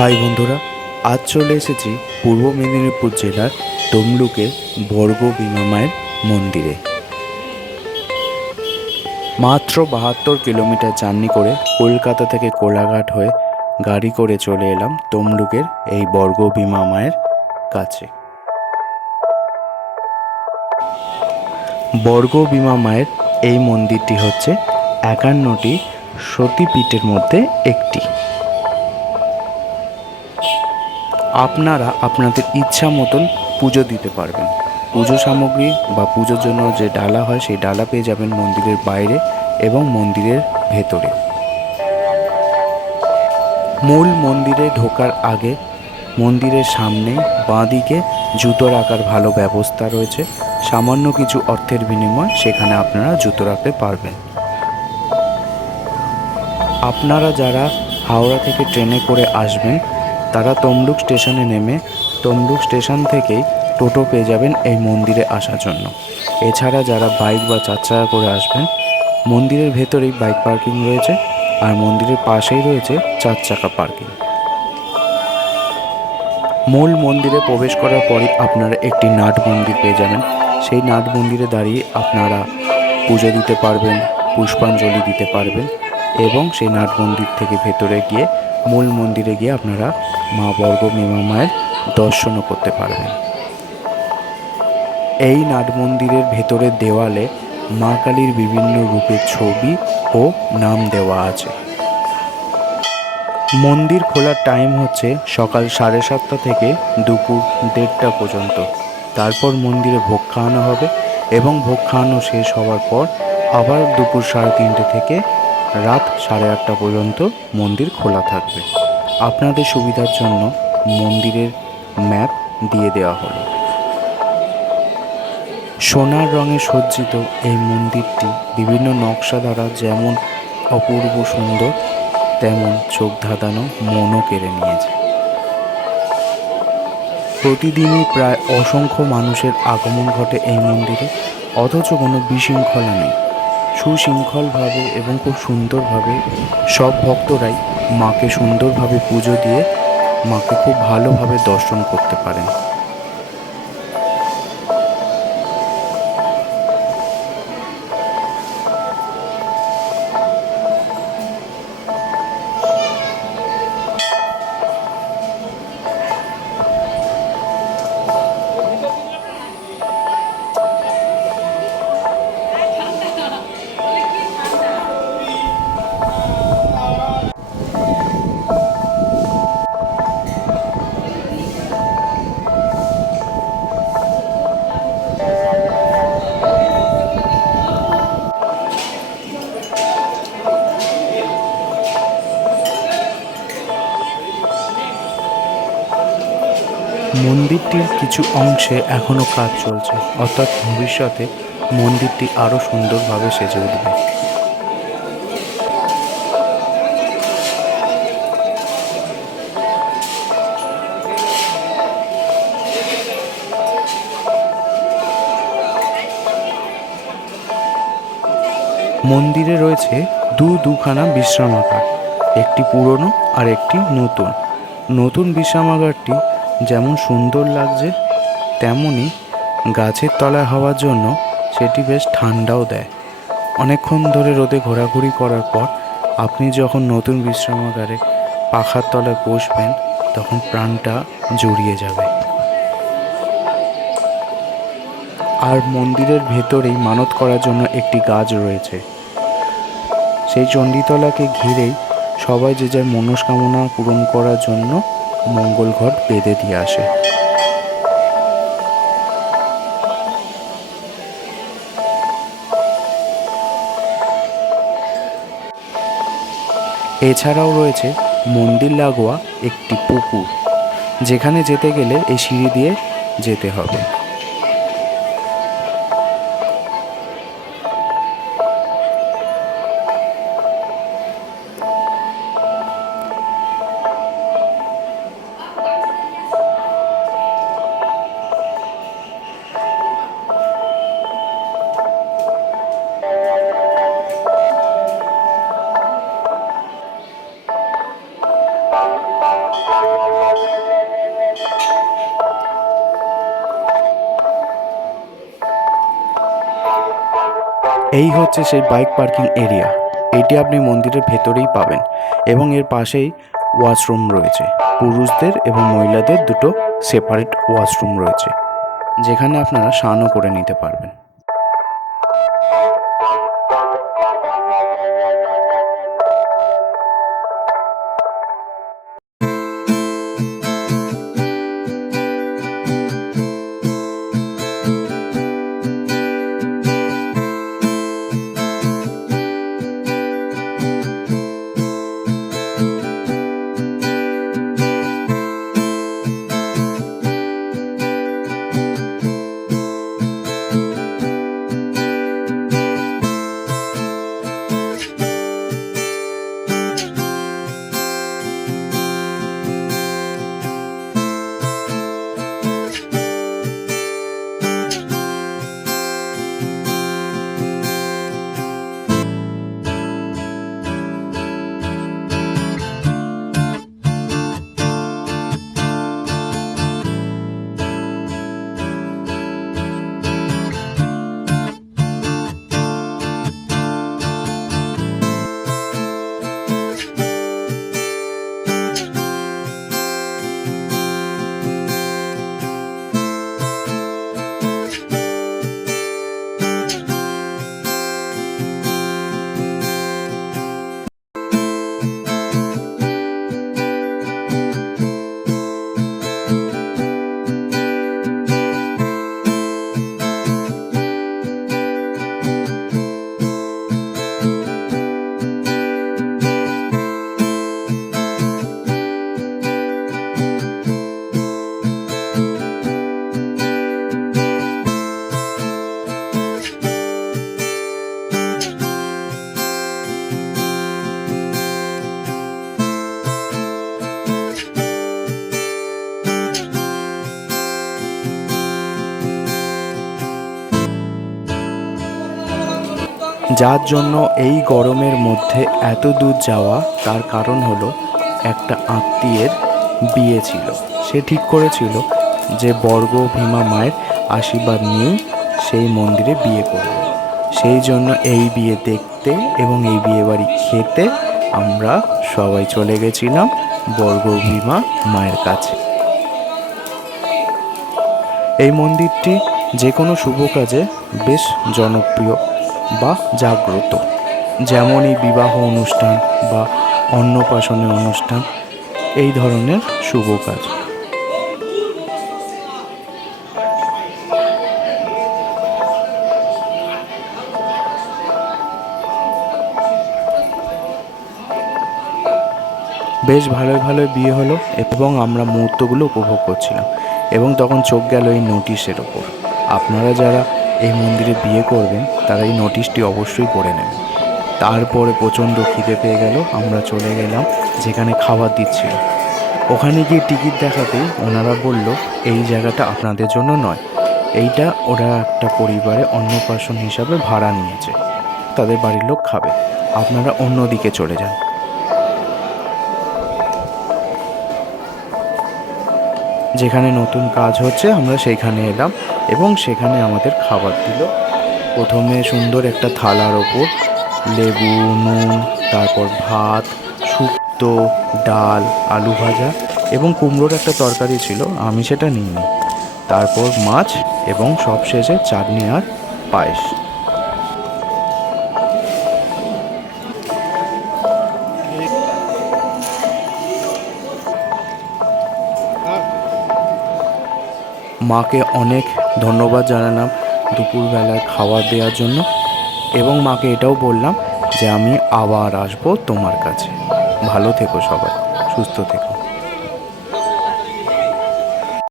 High বন্ধুরা, আজ চলে এসেছি পূর্ব মেদিনীপুর জেলার তমলুকের বর্গ মায়ের মন্দিরে। মাত্র বাহাত্তর কিলোমিটার জার্নি করে কলকাতা থেকে কোলাঘাট হয়ে গাড়ি করে চলে এলাম তমলুকের এই বর্গ মায়ের কাছে। বর্গ মায়ের এই মন্দিরটি হচ্ছে একান্নটি সতীপীঠের মধ্যে একটি। আপনারা আপনাদের ইচ্ছা মতন পুজো দিতে পারবেন। পুজো সামগ্রী বা পুজোর জন্য যে ডালা হয়, সেই ডালা পেয়ে যাবেন মন্দিরের বাইরে এবং মন্দিরের ভেতরে। মূল মন্দিরে ঢোকার আগে মন্দিরের সামনে বাঁদিকে জুতো রাখার ভালো ব্যবস্থা রয়েছে। সামান্য কিছু অর্থের বিনিময় সেখানে আপনারা জুতো রাখতে পারবেন। আপনারা যারা হাওড়া থেকে ট্রেনে করে আসবেন তারা তমলুক স্টেশনে নেমে তমলুক স্টেশন থেকেই টোটো পেয়ে যাবেন এই মন্দিরে আসার জন্য। এছাড়া যারা বাইক বা চার চাকা করে আসবেন, মন্দিরের ভেতরেই বাইক পার্কিং রয়েছে আর মন্দিরের পাশেই রয়েছে চার চাকা পার্কিং। মূল মন্দিরে প্রবেশ করার পরই আপনারা একটি নাট মন্দির পেয়ে যাবেন। সেই নাট মন্দিরে দাঁড়িয়ে আপনারা পুজো দিতে পারবেন, পুষ্পাঞ্জলি দিতে পারবেন এবং সেই নাট মন্দির থেকে ভেতরে গিয়ে মূল মন্দিরে গিয়ে আপনারা মা বর্গ মেমা মায়ের দর্শনও করতে পারবেন। এই নাট মন্দিরের ভেতরের দেওয়ালে মা কালীর বিভিন্ন রূপের ছবি ও নাম দেওয়া আছে। মন্দির খোলার টাইম হচ্ছে সকাল সাড়ে সাতটা থেকে দুপুর দেড়টা পর্যন্ত। তারপর মন্দিরে ভোগ খাওয়ানো হবে এবং ভোগ খাওয়ানো শেষ হওয়ার পর আবার দুপুর সাড়ে তিনটে থেকে রাত সাড়ে আটটা পর্যন্ত মন্দির খোলা থাকবে। আপনাদের সুবিধার জন্য মন্দিরের ম্যাপ দিয়ে দেওয়া হলো। সোনার রঙে সজ্জিত এই মন্দিরটি বিভিন্ন নকশা দ্বারা যেমন অপূর্ব সুন্দর, তেমন চোখ ধাঁধানো মনও কেড়ে নিয়েছে। প্রতিদিনই প্রায় অসংখ্য মানুষের আগমন ঘটে এই মন্দিরে, অথচ কোনো বিশৃঙ্খলা নেই। সুশৃঙ্খলভাবে এবং খুব সুন্দরভাবে সব ভক্তরাই মাকে সুন্দরভাবে পুজো দিয়ে মাকে খুব ভালোভাবে দর্শন করতে পারেন। মন্দিরটির কিছু অংশে এখনও কাজ চলছে, অর্থাৎ ভবিষ্যতে মন্দিরটি আরও সুন্দরভাবে সেজে উঠবে। মন্দিরে রয়েছে দু দুখানা বিশ্রামাগার, একটি পুরনো আর একটি নতুন। নতুন বিশ্রামাগারটি যেমন সুন্দর লাগছে তেমনই গাছের তলায় হওয়ার জন্য সেটি বেশ ঠান্ডাও দেয়। অনেকক্ষণ ধরে রোদে ঘোরাঘুরি করার পর আপনি যখন নতুন বিশ্রামাগারে পাখার তলায় বসবেন, তখন প্রাণটা জড়িয়ে যাবে। আর মন্দিরের ভেতরেই মানত করার জন্য একটি গাছ রয়েছে। সেই চণ্ডীতলাকে ঘিরেই সবাই যে যার মনস্কামনা পূরণ করার জন্য মঙ্গল ঘট বেঁধে দিয়ে আসে। এছাড়াও রয়েছে মন্দির লাগোয়া একটি পুকুর, যেখানে যেতে গেলে এই সিঁড়ি দিয়ে যেতে হবে। এই হচ্ছে সেই বাইক পার্কিং এরিয়া এটি আপনি মন্দিরের ভেতরেই পাবেন এবং এর পাশেই ওয়াশরুম রয়েছে। পুরুষদের এবং মহিলাদের দুটো সেপারেট ওয়াশরুম রয়েছে। যেখানে আপনারা স্নানও করে নিতে পারবেন। যার জন্য এই গরমের মধ্যে এত দূর যাওয়া তার কারণ হলো একটা আত্মীয়ের বিয়ে ছিল। সে ঠিক করেছিল যে বর্গ ভীমা মায়ের আশীর্বাদ নিয়েই সেই মন্দিরে বিয়ে করবে। সেই জন্য এই বিয়ে দেখতে এবং এই বিয়ে বাড়ি খেতে আমরা সবাই চলে গেছিলাম বর্গ ভীমা মায়ের কাছে। এই মন্দিরটি যে কোনো শুভ কাজে বেশ জনপ্রিয়। বা জাগ্রত। যেমন এই বিবাহ অনুষ্ঠান বা অন্নপ্রাশনের অনুষ্ঠান, এই ধরনের শুভ কাজ। বেশ ভালোই ভালোই বিয়ে হলো এবং আমরা মুহূর্তগুলো উপভোগ করছিলাম এবং তখন চোখ গেল এই নোটিশের ওপর। আপনারা যারা এই মন্দিরে বিয়ে করবেন, তারা এই নোটিশটি অবশ্যই পড়ে নেবেন। তারপরে প্রচণ্ড খিদে পেয়ে গেল, আমরা চলে গেলাম যেখানে খাবার দিচ্ছিল। ওখানে গিয়ে টিকিট দেখাতেই ওনারা বলল, এই জায়গাটা আপনাদের জন্য নয়। এইটা ওরা একটা পরিবারে অন্নপ্রাশন হিসাবে ভাড়া নিয়েছে। তাদের বাড়ির লোক খাবে। আপনারা অন্য দিকে চলে যান। যেখানে নতুন কাজ হচ্ছে, আমরা সেইখানে এলাম এবং সেখানে আমাদের খাবার দিল। প্রথমে সুন্দর একটা থালার ওপর লেবু, নুন, তারপর ভাত, শুক্তো, ডাল, আলু ভাজা এবং কুমড়োর একটা তরকারি ছিল, আমি সেটা নিইনি। তারপর মাছ এবং সবশেষে চাটনি আর পায়েস। মাকে অনেক ধন্যবাদ জানালাম দুপুরবেলায় খাবার দেওয়ার জন্য এবং মাকে এটাও বললাম যে আমি আবার আসব তোমার কাছে। ভালো থেকো সবাই, সুস্থ থেকো।